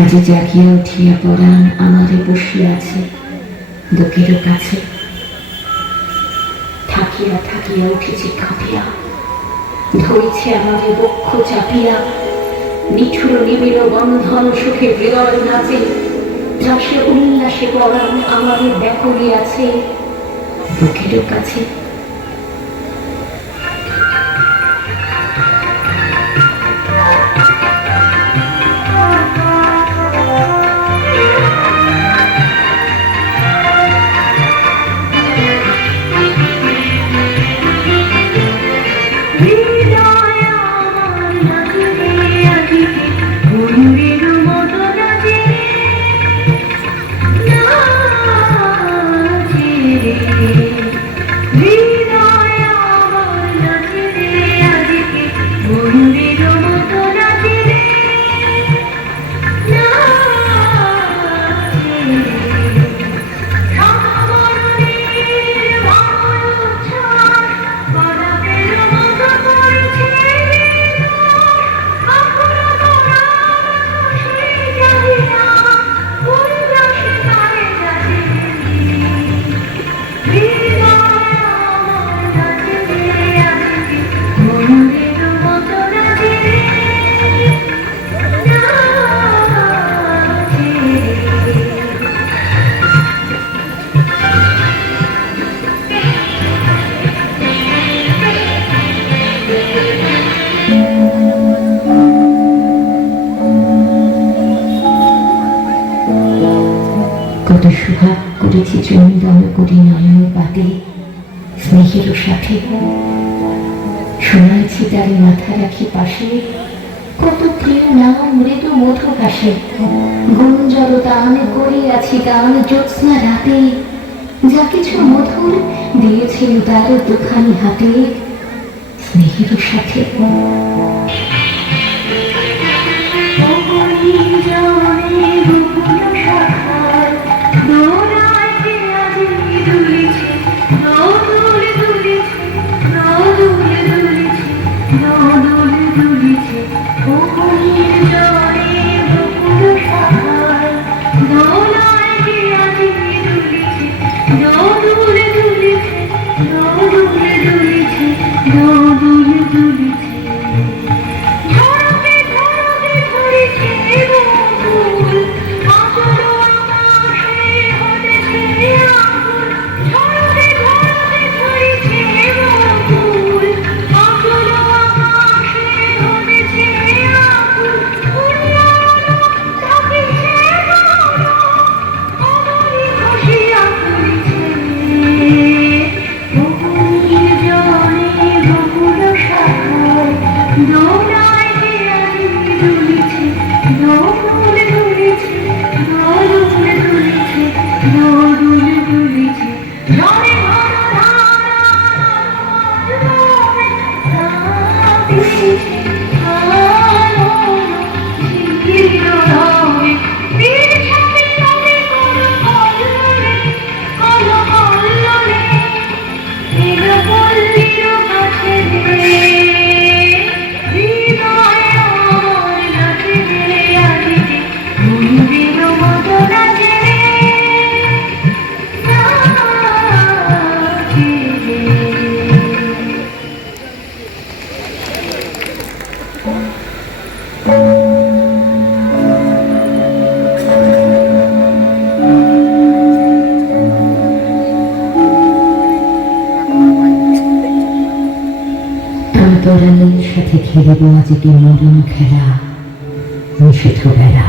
আজি জাগিয়া উঠিয়া পরাণ আমারে বসিয়া আছে বুকের কাছে। থাকিয়া থাকিয়া উঠেছে কাঁপিয়া, ধরেছে আমারে বক্ষ চাপিয়া। নিঠুর নিবিড় বন্ধন সুখে হৃদয় নাচে, ত্রাসে উল্লাসে পরাণ আমারে ব্যাকুলি আছে বুকের কাছে। কত সুহাগ করেছি চন্দন করি নয়ন পাতে স্নেহের সাথে। শোনাইছি তার মাথা রাখি পাশে, কত প্রিয় নাম মৃদু মধু ভাসে। গুঞ্জর দান করিয়াছি দান জ্যোৎস্না রাতে, যা কিছু মধুর দিয়েছিল তার দুখানি হাতে স্নেহের সাথে। পরাণের সাথে খেলিব আজ একটি নরম খেলা নিষেধ বেলা।